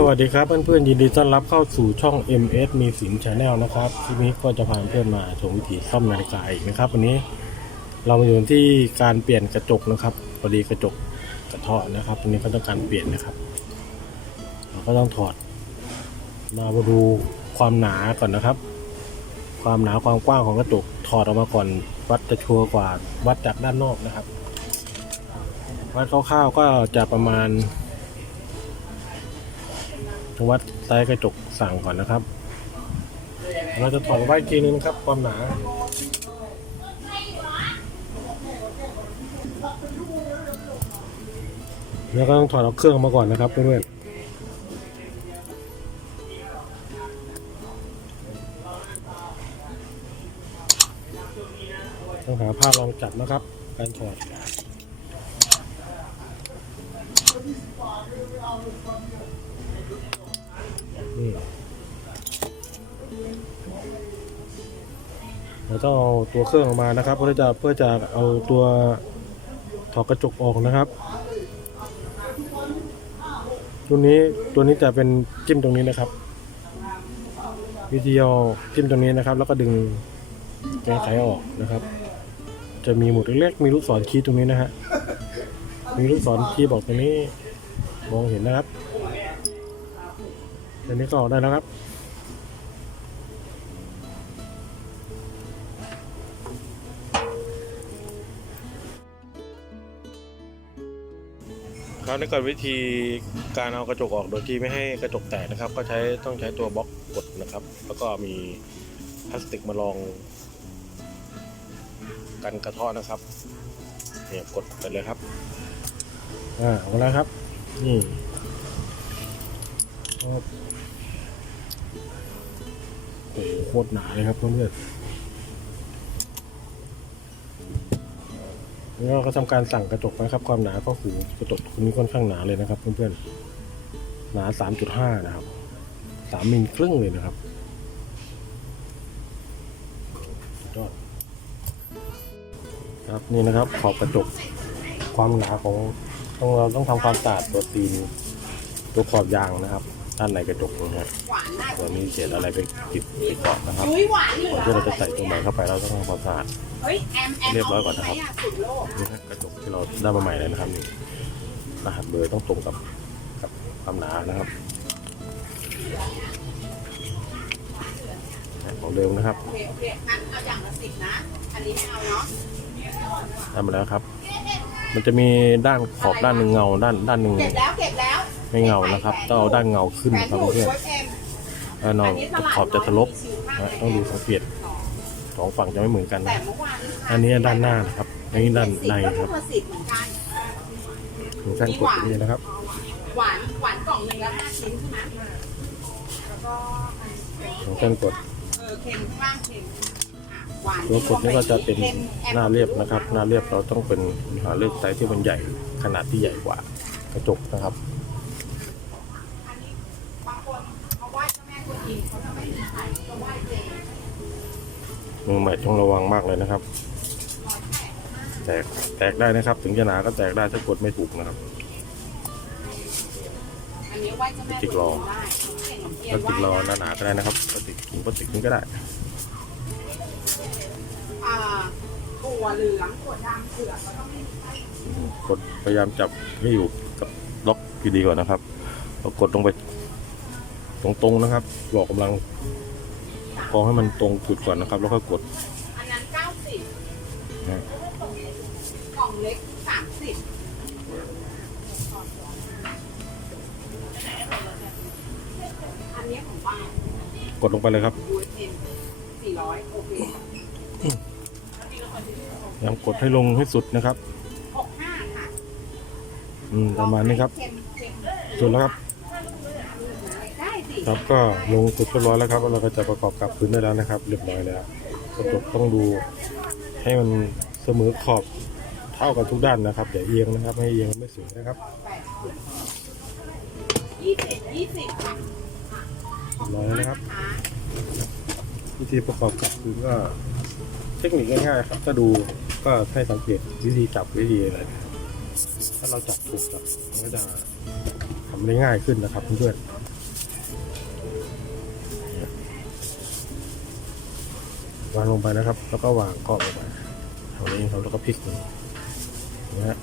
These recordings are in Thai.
สวัสดีครับเพื่อนๆยินดีต้อนรับเข้าสู่ช่อง MS มีสินชาแนลนะครับทีนี้ก็จะพาเพื่อนมาชมวิธีซ่อมนาฬิกาอีกนะครับ วันนี้เรามาอยู่ที่การเปลี่ยนกระจกนะครับพอดีกระจกกระเทาะนะครับวันนี้เขาต้องการเปลี่ยนนะครับ เราก็ต้องถอด มาดูความหนาก่อนนะครับ ความหนาความกว้างของกระจกถอดออกมาก่อน วัดจะชัวร์กว่าวัดจากด้านนอกนะครับ วัดคร่าวๆก็จะประมาณ วัดไซส์กระจกสั่งก่อนนะครับ เราจะถอดไว้ทีนึงนะครับความหนาแล้วก็ต้องถอดเอาเครื่องมาก่อนนะครับเพื่อนต้องหาผ้ารองจับนะครับ การถอดนี่ เราต้องเอาตัวเครื่องออกมานะครับ เพื่อจะเพื่อจะเอาตัวถอดกระจกออกนะครับตัวนี้ตัวนี้จะเป็นจิ้มตรงนี้นะครับ วิธีเอาจิ้มตรงนี้นะครับ แล้วก็ดึงแกนไขออกนะครับ จะมีหมุดเล็กๆมีลูกศรชี้ตรงนี้นะฮะมีลูกศรชี้บอกตรงนี้มองเห็นนะครับอันนี้ก็ออกได้แล้วครับ ครับในก่อนวิธีการเอากระจกออกโดยที่ไม่ให้กระจกแตกนะครับ ก็ใช้ต้องใช้ตัวบล็อกกดนะครับ แล้วก็มีพลาสติกมาลองกันกระเทาะนะครับเนี่ยกดไปเลยครับ อ่าออกมาแล้วครับ นี่โอ้โหโคตรหนาเลยครับเพื่อนๆ แล้วก็ทำการสั่งกระจกนะครับ ความหนาก็คือกระจกตัวนี้ค่อนข้างหนาเลยนะครับ เพื่อนๆหนา 3.5 นะครับ 3มิลครึ่งเลยนะครับยอดครับนี่นะครับขอบกระจกความหนาของต้องเราต้องทำความสะอาดตัวตีนตัวขอบยางนะครับ ด้านในกระจกนะฮะหวานน่ะตัวนี้เศษอะไรไปติดไปเกาะนะครับยุ้ยหวานเหลืก่อนอที่เราจะใส่ตัวใหม่เข้าไปเราต้องทำความสะอาดเฮ้ยแอมแอมเรียบร้อยก่อนนะครับเาไหมสุดโลกนี่ครับกระจกที่เราได้มาใหม่เลยนะครับนี่รหัสเบอร์ต้องตรงกับกับความหนานะครับของเดิมนะครับโอเคโอเคงั้นเอาอย่างละสิบนะอันนี้ไม่เอาเนาะทำมาแล้วครับ มันจะมีด้านขอบด้านหนึ่งเงาด้านด้านหนึ่งเก็บแล้วเก็บ แล้เงานะครับต้องเอาด้านเงาขึ้นนะครับเพื่อนโค้ชเอ็มๆแนอนอนขอบจะทะลบนะต้องดูสังเกตสองฝั่งจะไม่เหมือนกันนะอันนี้ด้านหน้านะครับอันนี้ด้านในครับมาสิบเหมือนกันถึงขั้นกดนี้นะครับ หวานหวานกล่องหนึ่งแล้วห้าชิ้นใช่ไหมแล้วก็ถึงขั้นกดเออเค็มข้างล่างเค็มตัวกดนี่ก็จะเป็นหน้าเรียบนะครับ หน้าเรียบเราต้องเป็นหาเลือกไซส์ที่มันใหญ่ขนาดที่ใหญ่กว่ากระจกนะครับ อันนี้บางคนเขาไหว้เจ้าแม่กวนอิมเขาจะไม่มีใส่เขาไหว้เจมือใหม่ต้องระวังมากเลยนะครับร้อยแปดแตกแตกได้นะครับ ถึงจะหนาก็แตกได้ถ้ากดไม่ถูกนะครับอันนี้ไหว้เจ้าแม่พลาสติกรอได้พลาสติกรอหนาๆก็ได้นะครับพลาสติกถุงพลาสติกนี่ก็ได้อ่าถั่วเหลืองถั่วดำเผือกแล้วก็ไม่มีไส้กดพยายามจับให้อยู่กับล็อกดีๆก่อนนะครับแล้วกดลงไป ตรงๆนะครับบอกกำลังพอให้มันตรงจุดก่อนนะครับ แล้วก็กดอันนั้นเก้าสิบนะกล่องเล็กสามสิบอันนี้ของบ้านกดลงไปเลยครับยูเอ็นสี่ร้อยโอเคพยายามกดให้ลงให้สุดนะครับหกห้าค่ะอืมประมาณนี้ครับเค็มเค็มสุดแล้วครับได้สิ ครับก็ลงสุดเรียบร้อยแล้วครับเราก็จะประกอบกับพื้นได้แล้วนะครับ เรียบร้อยแล้วกระจกต้องดูให้มันเสมอขอบเท่ากันทุกด้านนะครับอย่าเอียงนะครับไม่ให้เอียงไม่สวยนะครับยี่สิบยี่สิบร้อยนะครับวิธีประกอบกับพื้นก็เทคนิคง่ายๆครับถ้าดูก็ให้สังเกตวิธีจับวิธีอะไรถ้าเราจับถูกจับมันก็จะทำได้ง่ายขึ้นนะครับเพื่อนๆ วางลงไปนะครับ แล้วก็วางกรอบลงไปเท่านี้ครับแล้วก็พลิกมือนะฮะ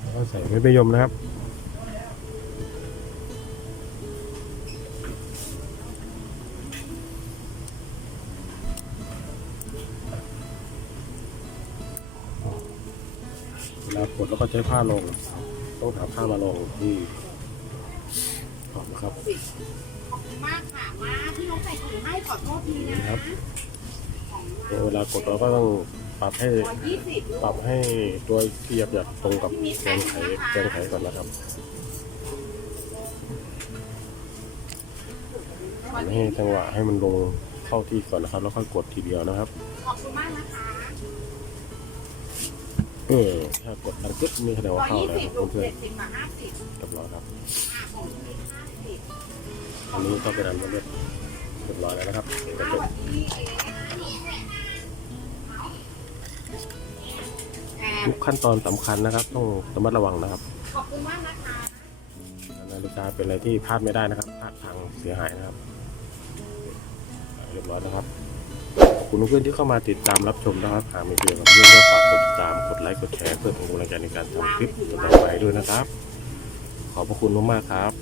แล้วก็ใส่เม็ดมะยมนะครับเวลากดแล้วก็ใช้ผ้าลง ต้องหาผ้ามาลงที่ ครับ ขอบคุณมากค่ะมาที่น้องใส่ถุงให้ขอโทษทีนะครับของเวลากดเราก็ต้องปรับให้ร้อยยี่สิบปรับให้ตัวเทียบแบบตรงกับแกงไขแกงไขก่อนนะครับทำให้จังหวะให้มันลงเข้าที่ก่อนนะครับ แล้วค่อยกดทีเดียวนะครับ ขอบคุณมากนะคะเออถ้ากดดังปึ๊บนี่แสดงร้ว่าอยเข้ายี่แล้วสิบครับลูกเพื่อนเจ็ดสิบมาห้าสิบๆเรียบร้อยครับ อ่าของพี่ห้าสิบ อันนี้ก็เป็นอันเรียบเรียบร้อยแล้วนะครับกระจสกวัสดีแอทุกขั้นตอนสำคัญนะครับ ต้องระมัดระวังนะครับขอบคุณมากนะคะนาฬิกาเป็นอะไรที่พลาดไม่ได้นะครับพลาดทางเสียหายนะครับ เรียบร้อยนะครับขอบคุณเพื่อนที่เข้ามาติดตามรับชมนะครับหากมีประโยชน์กับเพื่อนก็ฝากกดติดตามกดไลค์กดแชร์เพื่อเป็นกำลังใจในการทำคลิปต่อไปด้วยนะครับ ขอบพระคุณมากๆครับ